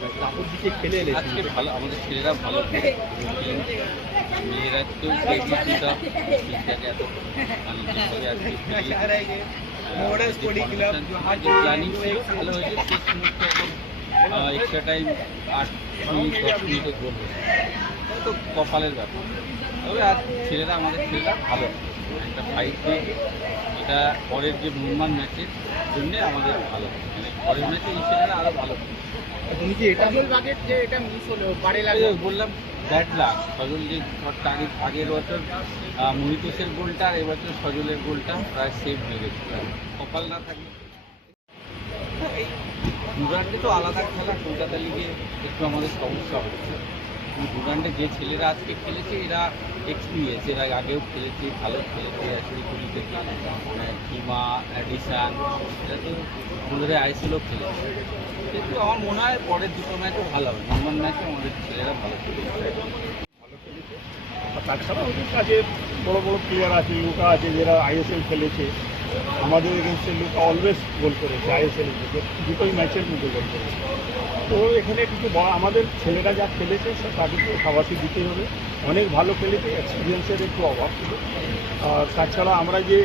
তারপর দিকে খেলে এলে ভালো, আমাদের ছেলেরা ভালো মেয়েরা তো প্ল্যানিং ছিল ভালো হয়েছে এক্সট্রা টাইম আট মিনিট, দশ মিনিটে গোল তো কপালের ব্যাপার। তবে আর ছেলেরা আমাদের ছেলেরা ভালো। একটা ফাইট এটা পরের যে মুম্বান ম্যাচের জন্যে আমাদের ভালো। মানে পরের ম্যাচে এই ছেলেরা আরও ভালো। তুমি কি এটা বাগের যে এটা মিস হলো বারে ওই বললাম ব্যাড লাক সজল যে শটটা আগে আগের বছর মহিতোষের গোলটা আর এবছর সজলের গোলটা প্রায় সেম হয়ে গেছিল কপাল না থাকলে ডুরান্ডে তো আলাদা খেলা। কলকাতা লিগে একটু আমাদের সমস্যা হচ্ছে। ডুরান্ডে যে ছেলেরা আজকে খেলেছে, এরা এক্সপিরিয়েন্স এরা আগেও খেলেছে, ভালো খেলেছে করি থেকে কিমা অ্যাডিসান এরা তো আমাদের আইসিএলও খেলেছে। কিন্তু আমার মনে হয় পরের দুটো ম্যাচও ভালো হবে। নর্মাল ম্যাচে আমাদের ছেলেরা ভালো খেলেছে। ভালো খেলেছে। তাছাড়া ওদের কাছে বড় বড় প্লেয়ার আছে, ইউকা আছে, যারা আইএসএল খেলেছে। আমাদের এগেনস্টে লুকা অলওয়েজ গোল করেছে, আইএসএল দুটোই ম্যাচের মধ্যে গোল করেছে। তো এখানে কিছু আমাদের ছেলেরা যা খেলেছে, সে তাকে তো সাবাসি দিতেই হবে। অনেক ভালো খেলেছে এক্সপিরিয়েন্সের একটু অভাব ছিল। আর তাছাড়া আমরা যে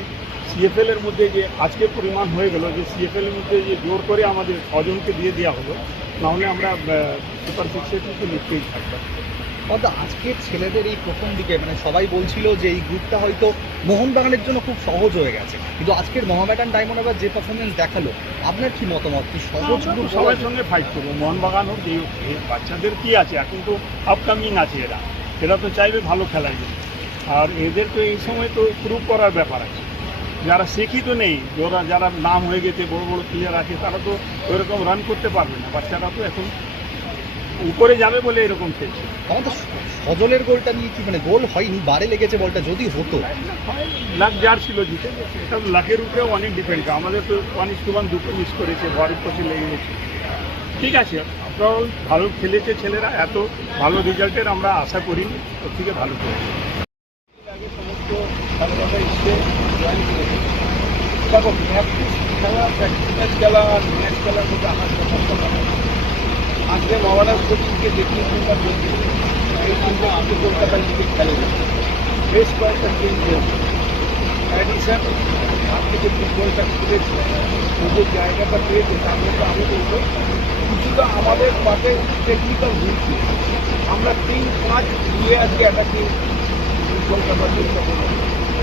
সিএফএল এর মধ্যে যে আজকে পরিমাণ হয়ে গেল, যে সিএফএল এর মধ্যে যে জোর করে আমাদের ছজনকে দিয়ে দেওয়া হলো, নাহলে আমরা সুপার সিক্সে কিন্তু লিখতেই থাকতাম। অর্থাৎ আজকের ছেলেদের এই প্রথম দিকে মানে সবাই বলছিল যে এই গ্রুপটা হয়তো মোহনবাগানের জন্য খুব সহজ হয়ে গেছে। কিন্তু আজকের মোহামেডান ডায়মন্ড আবার যে পারফরমেন্স দেখাল আপনার কি মতামত? কি সহজ গ্রুপ সবার সঙ্গে ফাইট করব। মোহনবাগান হোক যে হোক, এই বাচ্চাদের কি আছে? এখন তো আপকামিং আছে এরা। এরা তো চাইবে ভালো খেলায় যেতে। আর এদের তো এই সময় তো প্রুভ করার ব্যাপার আছে। যারা শিক্ষিত নেই যারা যারা নাম হয়ে গেছে বড় বড় প্লেয়ার আছে তারা তো ওইরকম রান করতে পারবে না। বাচ্চারা তো এখন উপরে যাবে বলে এরকম খেলছে। আমাদের সজলের গোলটা নিয়ে কি মানে গোল হয়নি বারে লেগেছে বলটা যদি হতো। লাখ যার ছিল জিতে গেছে। এটা লাখের উপরেও অনেক ডিপেন্ড করে আমাদের তো ওয়ান ইস টু ওয়ান দুটো মিস করেছে ভরের পথে লেগে গেছে। ঠিক আছে আপনারাও ভালো খেলেছে ছেলেরা এত ভালো রেজাল্টের আমরা আশা করিনি ওর থেকে ভালো করেছে আগে সমস্ত এসে জয়েন করেছে দেখো খেলা প্র্যাকটিস ম্যাচ খেলা আর ম্যাচ খেলার মধ্যে আমার সমস্যা হয় আজকে মহারাজ কোচিংকে দেখিয়ে তিনটা বলছি এই তিনটা আজকে কলকাতার লিগে খেলে গেছে বেশ কয়েকটা চেঞ্জ হয়েছে অ্যাডিশন হাত থেকে ফুটবলটা খুলেছে নিজের জায়গাটা পেয়েছে তার মধ্যে আমি বলব কিছুটা আমাদের পাশে টেকনিক্যাল ভুল ছিল আমরা তিন পাঁচ দিয়ে আজকে অ্যাটাকিং কলকাতার চেষ্টা করেছি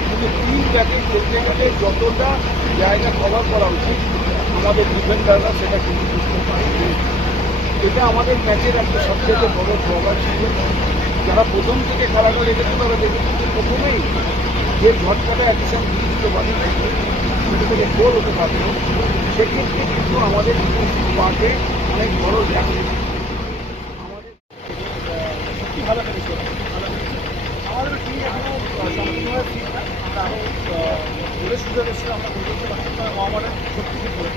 কিন্তু তিন ব্যাটে খেলতে গেলে যতটা জায়গা কভার করা উচিত আমাদের ডিফেন্ডাররা সেটা কিন্তু বুঝতে পারেনি এটা আমাদের ম্যাচের একটা সবচেয়ে বড় ড্রবার ছিল। যারা প্রথম থেকে খেলাটা রেখেছে তারা দেখেছে যে প্রথমেই যে ঝটকাটা অ্যাডিশন দিয়েছিল বাড়ি সেটা থেকে গোল হতে পারত। সেক্ষেত্রে কিন্তু আমাদের পার্টে অনেক বড় ল্যাক আমাদের ভালো আমাদের টিম এখনও সম্পূর্ণভাবে আমরা আরও সুযোগ এসেছিল আমরা সত্যি ঠিক করে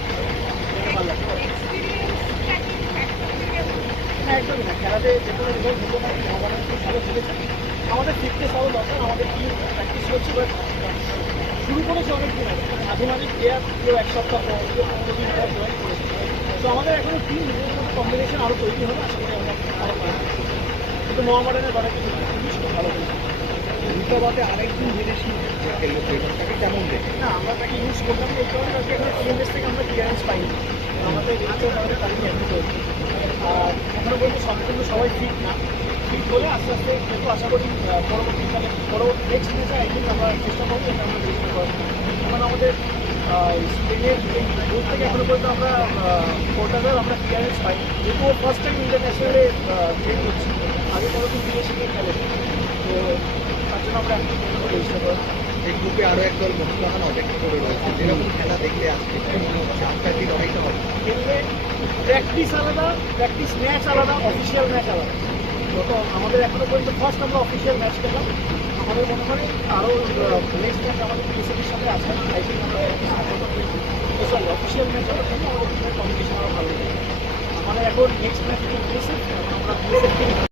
ভালো লাগছে না খেলাতে যে কোনো রেজাল্ট হলো ভালো আমাদের ফিটনেস আরও দরকার আমাদের টিম প্র্যাকটিস করছে বাট শুরু করেছে অনেক দিন আগে মাঝে প্লেয়ার কেউ এক সপ্তাহ পর কেউ পনেরো দিন পর জয়েন করেছে তো আমাদের এখনও টিম কম্বিনেশন আরও তৈরি হবে আশা করি আমরা আরও কিন্তু মহামারানের বাড়াতে জিনিস খুব ভালো করেছে দ্রুতবাদে আরেকদিন বিদেশি খেললো তাকে কেমন না আমরা তাকে ইউজ করলাম এই কারণে আজকে এখানে থেকে আমরা ক্লিয়ারেন্স পাইনি আমাদের রিচও আমাদের তালিকা এখনও পর্যন্ত সম্পূর্ণ সবাই ফিট না। ফিট হলে আস্তে আস্তে কিন্তু আশা করি পরবর্তীকালে পরবর্তী নেক্সট ম্যাচে আই আমরা চেষ্টা করব, এটা আমরা চেষ্টা করব। কারণ আমাদের স্পেনের গ্রুপ থেকে এখনও পর্যন্ত আমরা পোর্টালের আমরা ক্লিয়ারেন্স পাই। যেহেতু ফার্স্ট টাইম ইন্টারন্যাশনালে ট্রেন করছি। আগে কোনোদিন বিদেশে গিয়ে খেলে তো তার জন্য আমরা পর্যন্ত চেষ্টা করব। গ্রুপে আরও একদল মোহনবাগান অপেক্ষা করে রয়েছে। যেরকম খেলা আজকে কি মনে হচ্ছে আপনার হবে খেললে প্র্যাকটিস আলাদা প্র্যাকটিস ম্যাচ আলাদা অফিসিয়াল ম্যাচ আলাদা। যত আমাদের এখনও পর্যন্ত ফার্স্ট আমরা অফিসিয়াল ম্যাচ খেলাম আমাদের মনে হয় আরও নেক্সট ম্যাচ আমাদের পিএসিবির সাথে আছে। আই থিঙ্ক আমরা সরি অফিসিয়াল ম্যাচ আমরা খেলব আমাদের কম্পিটিশন আরও ভালো হবে আমাদের এখন নেক্সট ম্যাচ আমরা